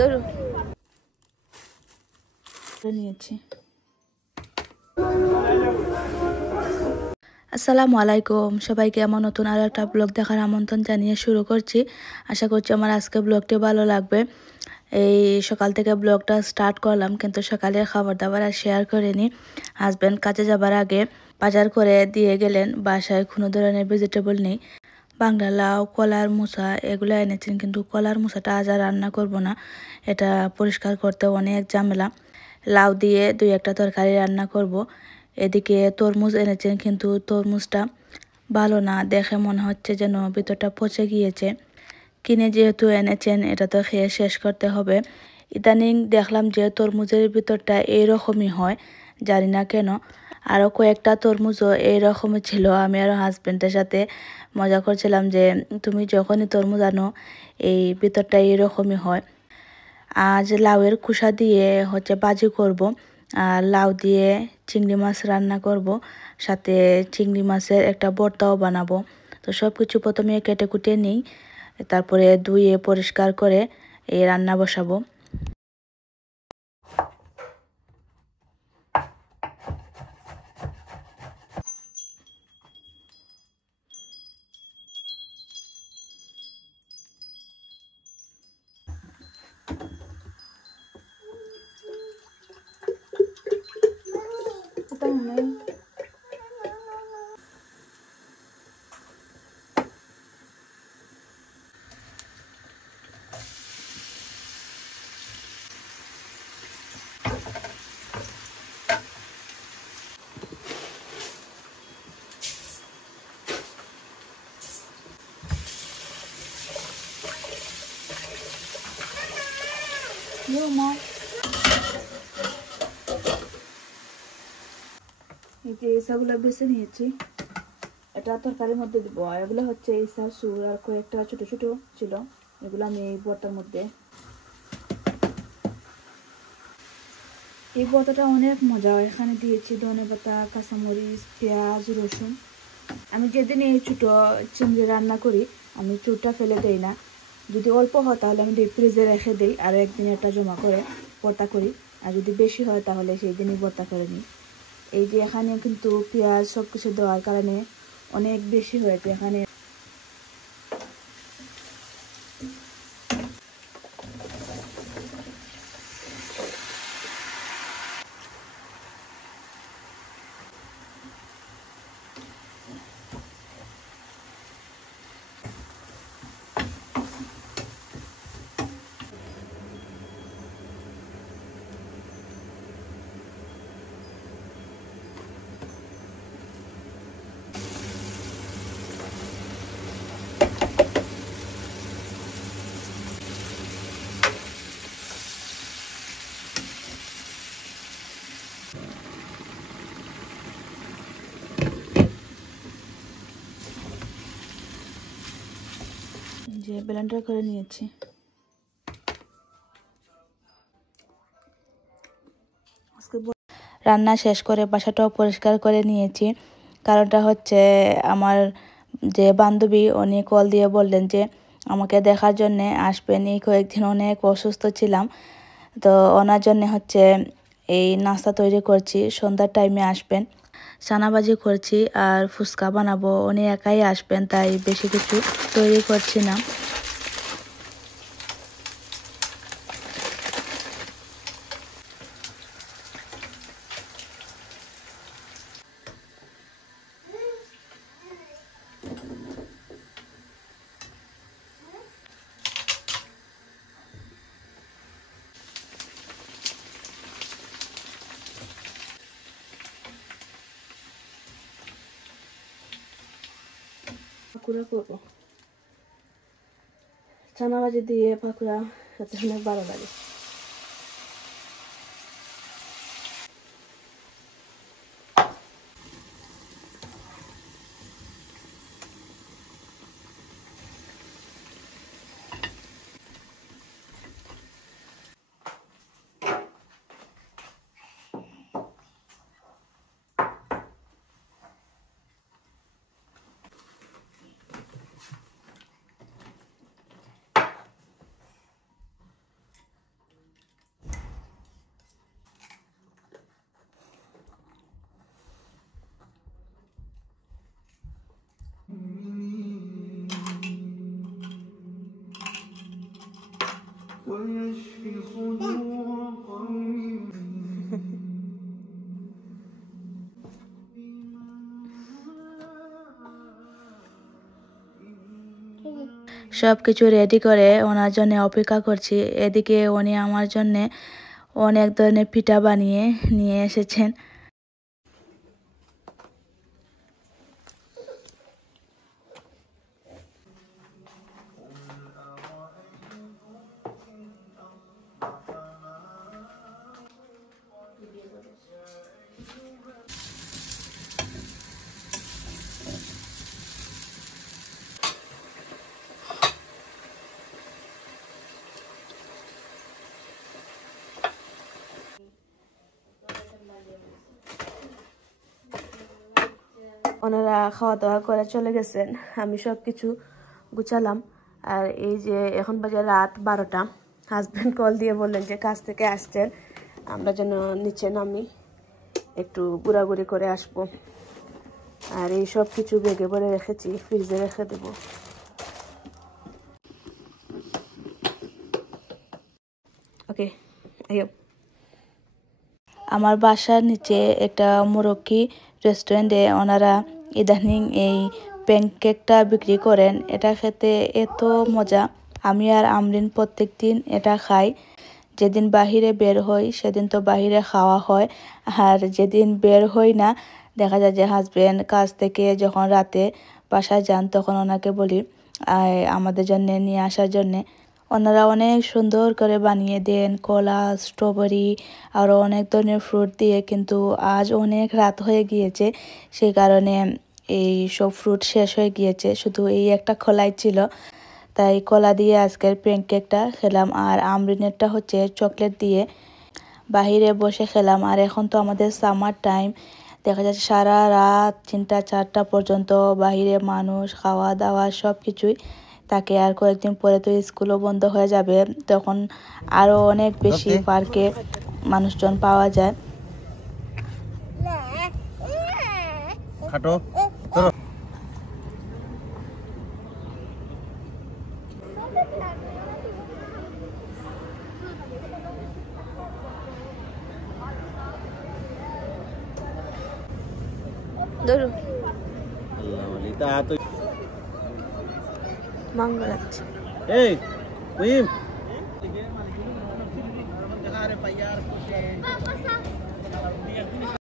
ধরো নিয়েছি। আসসালামু আলাইকুম, সবাইকে আমার নতুন আরও একটা ব্লগ দেখার আমন্ত্রণ জানিয়ে শুরু করছি। আশা করছি আমার আজকে ব্লগটি ভালো লাগবে। এই সকাল থেকে ব্লগটা স্টার্ট করলাম, কিন্তু সকালের খাবার দাবার আর শেয়ার করিনি। হাজব্যান্ড কাজে যাবার আগে বাজার করে দিয়ে গেলেন। বাসায় কোনো ধরনের ভেজিটেবল নেই। বাংলা লাউ, কলার মোচা এগুলো এনেছেন, কিন্তু কলার মোচাটা আজ আর রান্না করব না। এটা পরিষ্কার করতে অনেক ঝামেলা। লাউ দিয়ে দুই একটা তরকারি রান্না করব। এদিকে তরমুজ এনেছেন, কিন্তু তরমুজটা ভালো না, দেখে মনে হচ্ছে যেন ভিতরটা পচে গিয়েছে। কিনে যেহেতু এনেছেন, এটা তো খেয়ে শেষ করতে হবে। ইদানিং দেখলাম যে তরমুজের ভিতরটা এইরকমই হয়, জানি না কেন। আরও কয়েকটা তরমুজও এইরকমই ছিল। আমি আর হাজব্যান্ডের সাথে মজা করছিলাম যে তুমি যখনই তরমুজ আনো এই ভিতরটা এইরকমই হয়। আজ লাউয়ের খোসা দিয়ে ভাজি করব, আর লাউ দিয়ে চিংড়ি মাছ রান্না করব, সাথে চিংড়ি মাছের একটা ভর্তাও বানাবো। তো সব কিছু প্রথমে কেটে কুটে নিই, তারপরে ধুয়ে পরিষ্কার করে এই রান্না বসাবো। এই যে ইসাগুলো বেছে নিয়েছি, এটা তরকারির মধ্যে দিব। এগুলো হচ্ছে ইসা, সুর আর কয়েকটা ছোট ছোট ছিল, এগুলো আমি এই ভর্তার মধ্যে। এই ভর্তাটা অনেক মজা। এখানে দিয়েছি ধনেপাতা, কাঁচামরিচ, পেঁয়াজ, রসুন। আমি যেদিন এই ছোটো চিংড়ি রান্না করি আমি চুরটা ফেলে দেই না। যদি অল্প হয় তাহলে আমি ডিপ ফ্রিজে রেখে দিই, আর একদিন এটা জমা করে ভর্তা করি। আর যদি বেশি হয় তাহলে সেই দিনই ভর্তা করে নিই। এই যে এখানে কিন্তু পেঁয়াজ সব কিছু দেওয়ার কারণে অনেক বেশি হয়েছে এখানে। যে ব্লেন্ডার করে নিয়েছি। রান্না শেষ করে বাসাটাও পরিষ্কার করে নিয়েছি। কারণটা হচ্ছে আমার যে বান্ধবী উনি কল দিয়ে বললেন যে আমাকে দেখার জন্যে আসবেন। এই কয়েকদিন অনেক অসুস্থ ছিলাম, তো ওনার জন্যে এই নাস্তা তৈরি করছি। সন্ধ্যার টাইমে আসবেন। চানাবাজি করছি আর ফুচকা বানাবো। উনি একাই আসবেন, তাই বেশি কিছু তৈরি করছি না। পাকুড়া করবো, চানাবাজি দিয়ে পাকুড়া খেতে অনেক ভালো লাগে। সব কিছু রেডি করে ওনার জন্য অপেক্ষা করছি। এদিকে উনি আমার জন্য অনেক ধরনের পিঠা বানিয়ে নিয়ে এসেছেন। ওনারা খাওয়া দাওয়া করে চলে গেছেন, আমি সব কিছু গুছালাম। আর এই যে এখন বাজে রাত 12টা, হাজব্যান্ড কল দিয়ে বললেন যে কাজ থেকে আসছেন, আমরা যেন নিচে নামি একটু ঘোরাঘুরি করে আসবো। আর এই সব কিছু বেগে ভরে রেখেছি, ফ্রিজে রেখে দেব। ওকে, আইও। আমার বাসার নিচে একটা মোরক্কি রেস্টুরেন্টে ওনারা ইদানিং এই প্যানকেকটা বিক্রি করেন। এটা খেতে এত মজা, আমি আর আমরিন প্রত্যেক দিন এটা খাই। যেদিন বাহিরে বের হই সেদিন তো বাহিরে খাওয়া হয়, আর যেদিন বের হই না দেখা যায় যে হাজব্যান্ড কাজ থেকে যখন রাতে বাসায় যান তখন ওনাকে বলি আমাদের জন্য নিয়ে আসার জন্যে। ওনারা অনেক সুন্দর করে বানিয়ে দেন, কলা, স্ট্রবেরি আরও অনেক ধরনের ফ্রুট দিয়ে। কিন্তু আজ অনেক রাত হয়ে গিয়েছে, সেই কারণে এই সব ফ্রুট শেষ হয়ে গিয়েছে, শুধু এই একটা কলাই ছিল। তাই কলা দিয়ে আজকের প্যানকেকটা খেলাম, আর আমরিনেরটা হচ্ছে চকলেট দিয়ে। বাহিরে বসে খেলাম। আর এখন তো আমাদের সামার টাইম, দেখা যাচ্ছে সারা রাত 3টা 4টা পর্যন্ত বাহিরে মানুষ, খাওয়া দাওয়া সব কিছুই থাকে। আর কয়েকদিন পরে তো স্কুলও বন্ধ হয়ে যাবে, তখন আরও অনেক বেশি পার্কে মানুষজন পাওয়া যায়।